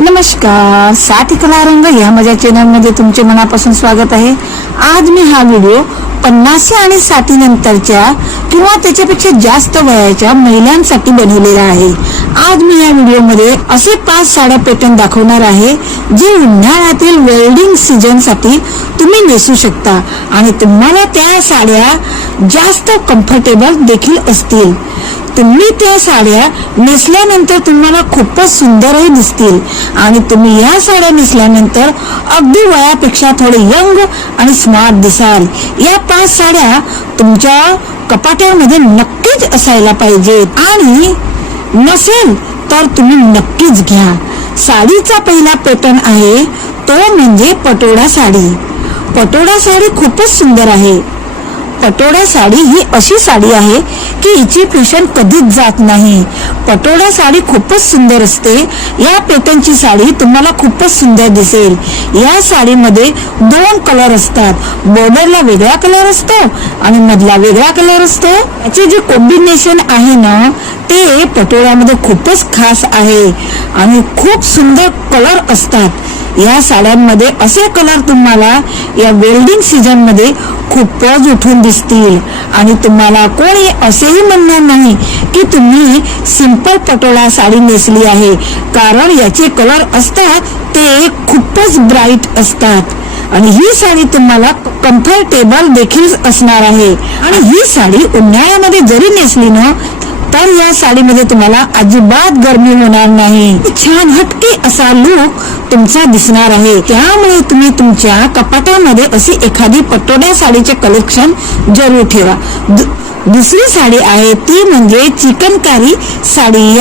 नमस्कार, साथी कला रंग या माझ्या चॅनलमध्ये तुमचे मनापासून स्वागत आहे। आज मी हा व्हिडिओ 50 आणि 60 नंतरच्या किंवा त्याच्यापेक्षा जास्त वयाच्या महिलांसाठी बनवलेला आहे। आज मी या व्हिडिओमध्ये असे 5 साड्या पॅटर्न दाखवणार आहे जे उन्हाळ्यातील वेल्डिंग सीझन साठी तुम्ही नेसू शकता आणि तुम्हाला त्या साड्या जास्त कम्फर्टेबल देखील असतील। तुम्ही त्या साड्या नेसल्यानंतर तुम्हाला खूपच सुंदरही दिसतील आणि तुम्ही या साड्या नेसल्यानंतर अगदी वयापेक्षा थोडे यंग आणि स्मार्ट दिसाल। या 5 साड्या तुमच्या कपाटामध्ये नक्कीच असायला पाहिजेत आणि नसेल तर तुम्ही नक्कीच घ्या। साडीचा पहिला पॅटर्न आहे तो म्हणजे पटोळा साडी। पटोळा साडी खूपच सुंदर आहे। पटोळा साडी ही अशी साडी आहे की हिची फॅशन कधीच जात नाही। पटोळा साडी खूपच सुंदर असते। या पॅटर्नची साडी तुम्हाला खूपच सुंदर दिसेल। या साडीमध्ये 2 कलर असतात, बॉर्डरला वेगळा कलर असतो आणि मधला वेगळा कलर असतो। याचे जे कॉम्बिनेशन आहे ना ते पटोळ्यामध्ये खूपच खास आहे आणि खूप सुंदर कलर असतात। या साड्यांमध्ये असे कलर तुम्हाला या वेल्डिंग सीझन मध्ये खूपच उठून दिसतील आणि तुम्हाला कोणी असेही म्हणणार नाही की तुम्ही सिंपल पटोळा साडी नेसली आहे, कारण याचे कलर असतात ते खूपच ब्राईट असतात आणि ही साडी तुम्हाला कम्फर्टेबल देखील असणार आहे। आणि ही साडी उन्हाळ्यामध्ये जरी नेसली ना तर या साडीमध्ये तुम्हाला अजिबात गरमी होणार नाही। छान हटके असा लुक तुमचा दिसणार आहे। त्यामुळे तुम्ही तुमच्या कपाटामध्ये अशी एखादी पटोळा साडीचे कलेक्शन जरूर ठेवा। दुसरी साडी आहे ती म्हणजे चिकनकारी साडी।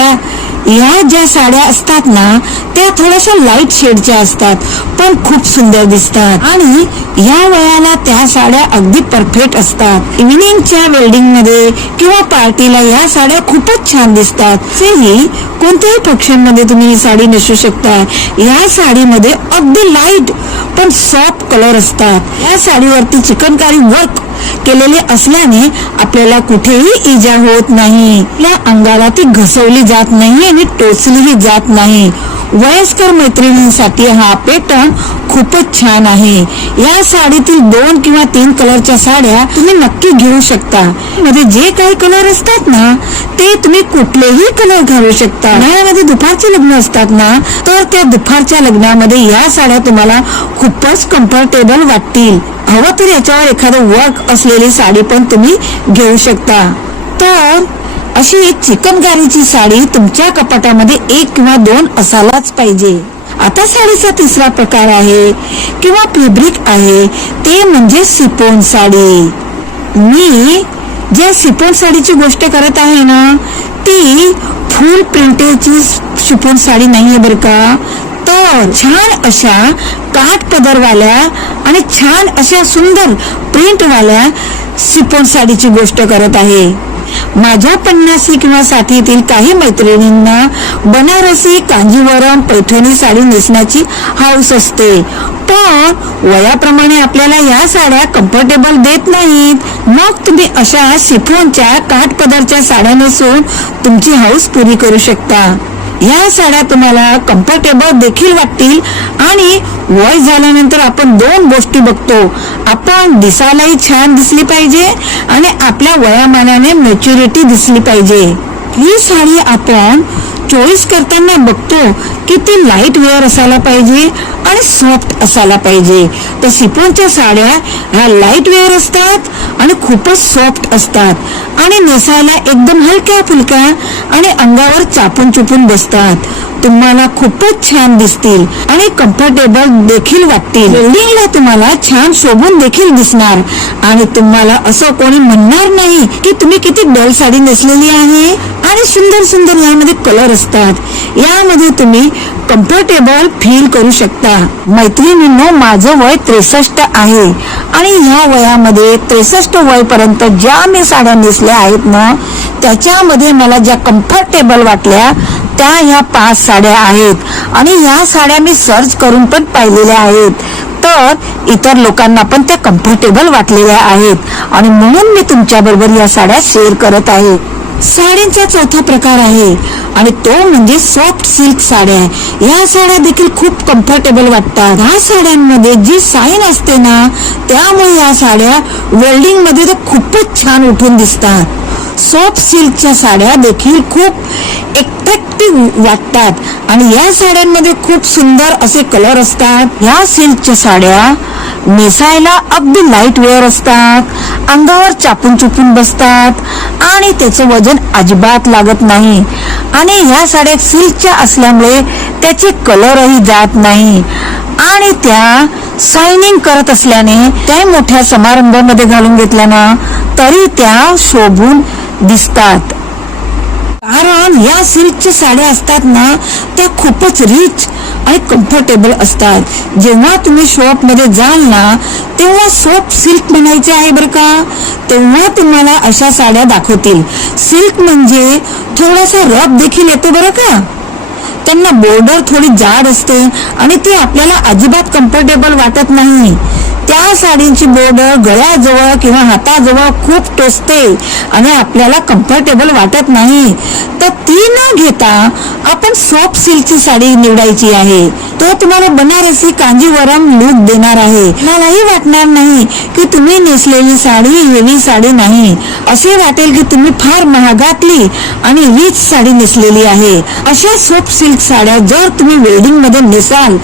या ज्या साड्या असतात ना त्या थोड्याशा लाईट शेडच्या असतात पण खूप सुंदर दिसतात आणि या वयाला त्या साड्या अगदी परफेक्ट असतात। इव्हिनिंगच्या वेल्डिंग मध्ये किंवा पार्टीला या साड्या खूपच छान दिसतात। तसेही कोणत्याही फंक्शन मध्ये तुम्ही ही साडी नेसू शकता। या साडीमध्ये अगदी लाईट पण सॉफ्ट कलर असतात। या साडीवरती चिकनकारी वर्क केलेले असल्याने आपल्याला कुठेही इजा होत नाही। आपल्या अंगाला ती घसवली जात नाही आणि टोचलीही जात नाही। वयस्कर मैत्रिणींसाठी हा पॅटर्न खूपच छान आहे। या साडीतील 2 किंवा 3 कलरच्या साड्या तुम्ही नक्की घेऊ शकता। मध्ये जे काही कलर असतात ना ते तुम्ही कुठलेही कलर घालू शकता। उन्हाळ्यामध्ये दुपारचे लग्न असतात ना तर त्या दुपारच्या लग्नामध्ये या साड्या तुम्हाला खूपच कम्फर्टेबल वाटतील। हवं तर याच्यावर एखादं वर्क असलेली साडी पण तुम्ही घेऊ शकता। तर अशी एक चिकनकारीची साडी तुमच्या कपाटामध्ये 1 किंवा 2 असायलाच पाहिजे। आता साडीचा तिसरा प्रकार आहे किंवा फॅब्रिक आहे ते म्हणजे शिफॉन साडी। मी ज्या शिफॉन साडीची गोष्ट करत आहे ना ती फुल प्रिंटेडची शिफॉन साडी नाहीये बरं का, तर छान अशा काठ पदरवाल्या आणि छान अशा सुंदर प्रिंटवाल्या शिफॉन साडीची गोष्ट करत आहे। माझ्या 50 किंवा 60 काही मैत्रिणींना बनारसी, कांजीवरम, पैठणी साडी नेसण्याची हौस असते, पण वयाप्रमाणे आपल्याला या साड्या कम्फर्टेबल देत नाहीत। मग तुम्ही अशा शिफॉनच्या काठ पदरच्या साड्या नेसून तुमची हौस पुरी करू शकता। या साड्या तुम्हाला कम्फर्टेबल देखील वाटतील आणि वय झाल्यानंतर आपण 2 गोष्टी बघतो, आपण दिसायलाही छान दिसली पाहिजे आणि आपल्या वयामानाने मॅच्युरिटी दिसली पाहिजे। ही साडी आपण चॉईस करताना बघतो की ती लाईट वेअर असायला पाहिजे आणि सॉफ्ट असायला पाहिजे। तर शिफॉनच्या साड्या ह्या लाईट वेअर असतात आणि खूपच सॉफ्ट असतात आणि नेसायला एकदम हलक्या फुलक्या आणि अंगावर चापून चुपून बसतात। तुम्हाला खूपच छान दिसतील आणि कम्फर्टेबल देखील वाटतील। वेल्डिंगला तुम्हाला छान शोभून देखील दिसणार आणि तुम्हाला असं कोणी म्हणणार नाही की तुम्ही किती डल साडी नेसलेली आहे। आणि सुंदर सुंदर यामध्ये कलर असतात। यामध्ये तुम्ही कम्फर्टेबल फील करू शकता। मैत्रिणींनो, माझं वय 63 आहे आणि ह्या वयामध्ये 63 वय पर्यंत ज्या मी साड्या नेसल्या आहेत ना त्याच्यामध्ये मला ज्या कम्फर्टेबल वाटल्या त्या ह्या 5 साड्या आहेत आणि ह्या साड्या मी सर्च करून पण पाहिलेल्या आहेत, तर इतर लोकांना पण त्या कम्फर्टेबल वाटलेल्या आहेत आणि म्हणून मी तुमच्या बरोबर या साड्या शेअर करत आहे। साड्यांचा चौथा प्रकार आहे आणि तो म्हणजे सॉफ्ट सिल्क साड्या. या साड्या देखील खूप कम्फर्टेबल वाटतात. ह्या साड्यांमध्ये जी साईन असते ना, त्यामुळे या साड्या वेल्डिंग मध्ये तर खूपच छान उठून दिसतात. सॉफ्ट सिल्कच्या साड्या देखील खूप अट्रॅक्टिव्ह वाटतात आणि या साड्यांमध्ये खूप सुंदर असे कलर असतात. या सिल्कच्या साड्या नेसायला अगदी लाईट वेअर असतात, अंगावर चापून चुपून बसतात आणि त्याचं वजन अजिबात लागत नाही. आणि ह्या साड्या सिल्कच्या असल्यामुळे त्याचे कलरही जात नाही आणि त्या शायनिंग करत असल्याने त्या मोठ्या समारंभामध्ये घालून घेतल्या ना तरी त्या शोभून दिसतात. कारण या सिल्कच्या साड्या असतात ना, त्या खूपच रिच आणि कम्फर्टेबल असतात. जेव्हा तुम्ही शॉप मध्ये जाल ना, तेव्हा सॉफ्ट सिल्क म्हणायचे आहे बरं का, तेव्हा तुम्हाला अशा साड्या दाखवतील. सिल्क म्हणजे थोडासा रफ देखील येतो बरं का. त्यांना बॉर्डर थोडी जाड असते आणि ती आपल्याला अजिबात कम्फर्टेबल वाटत नाही. त्या साडींची बॉर्डर गळ्याजवळ किंवा हाताजवळ खूप टोचते आणि आपल्याला कम्फर्टेबल वाटत नाही. तर ती न घेता आपण सॉफ्ट सिल्कची साडी निवडायची आहे. तो तुम्हाला बनारसी कांजीवरम लुक देणार आहे. मलाही वाटणार नाही की तुम्ही नेसलेली साडी हेवी साडी नाही, असे वाटेल की तुम्ही फार महागातली आणि रिच साडी नेसलेली आहे. अशा सॉफ्ट सिल्क साड्या जर तुम्ही वेडिंग मध्ये नेसाल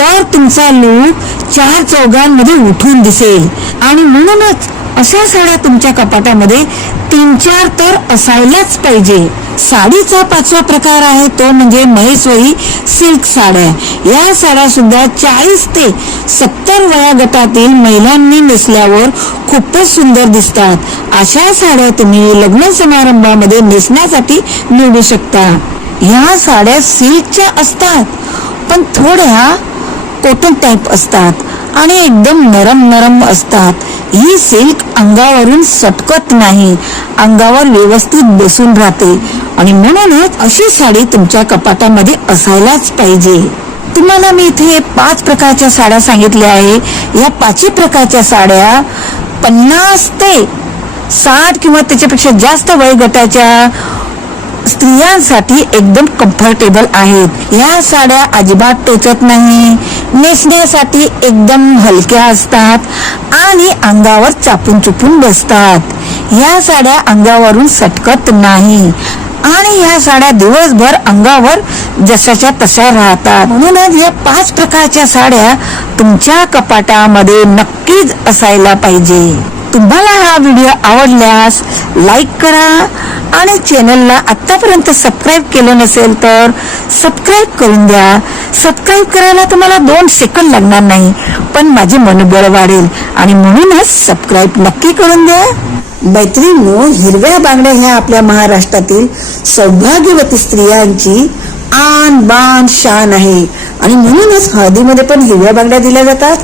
तर तुमचा लुक चार चौघांमध्ये उठून दिसेल. आणि म्हणूनच अशा साड्या तुमच्या कपाटामध्ये 3-4 तर असायलाच पाहिजे. साडीचा पाचवा प्रकार आहे तो म्हणजे महेश्वरी सिल्क साड्या. या साड्या सुद्धा 40 ते 70 वया गटातील महिलांनी नेसल्यावर खूपच सुंदर दिसतात. अशा साड्या तुम्ही लग्न समारंभामध्ये नेसण्यासाठी निवडू शकता. ह्या साड्या सिल्कच्या असतात पण थोड्या कॉटन टाईप असतात आणि एकदम नरम नरम असतात. ही सिल्क अंगावरून सटकत नाही, अंगावर व्यवस्थित बसून राहते आणि म्हणूनच अशी साडी तुमच्या कपाटामध्ये असायलाच पाहिजे. तुम्हाला मी इथे 5 प्रकारच्या साड्या सांगितल्या आहे. या 5 प्रकारच्या साड्या 50 ते 60 किंवा त्याच्यापेक्षा जास्त वय गटाच्या स्त्रियांसाठी एकदम कम्फर्टेबल आहेत. या साड्या अजिबात टोचत नाही, नेसण्यासाठी एकदम हलक्या असतात आणि अंगावर चापून चुपून बसतात. या साड्या अंगावरून सटकत नाही आणि या साड्या दिवसभर अंगावर जशाच्या तशा राहतात. म्हणूनच या 5 प्रकारच्या साड्या तुमच्या कपाटामध्ये नक्कीच असायला पाहिजे. तुम्हाला हा व्हिडिओ आवडल्यास लाईक करा आणि चॅनलला आतापर्यंत सबस्क्राईब केलं नसेल तर सबस्क्राईब करून द्या. सबस्क्राईब करायला तुम्हाला 2 सेकंद लागणार नाही, पण माझे मनोबळ वाढेल आणि म्हणूनच सबस्क्राईब नक्की करून द्या. मैत्रिणींनो, हिरव्या बांगड्या ह्या आपल्या महाराष्ट्रातील सौभाग्यवती स्त्रियांची आन बान शान आहे आणि म्हणूनच हळदीमध्ये पण हिरव्या बांगड्या दिल्या जातात.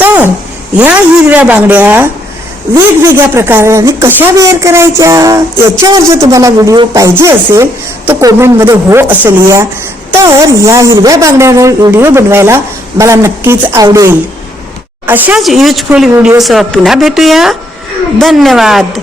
तर या हिरव्या बांगड्या वेगवेगळ्या प्रकाराने कशा वेअर करायच्या याच्यावर जर तुम्हाला व्हिडिओ पाहिजे असेल तर कमेंट मध्ये हो असं लिहा. तर या हिरव्या बांगड्यांवर व्हिडिओ बनवायला मला नक्कीच आवडेल. अशाच युजफुल व्हिडिओसह पुन्हा भेटूया. धन्यवाद.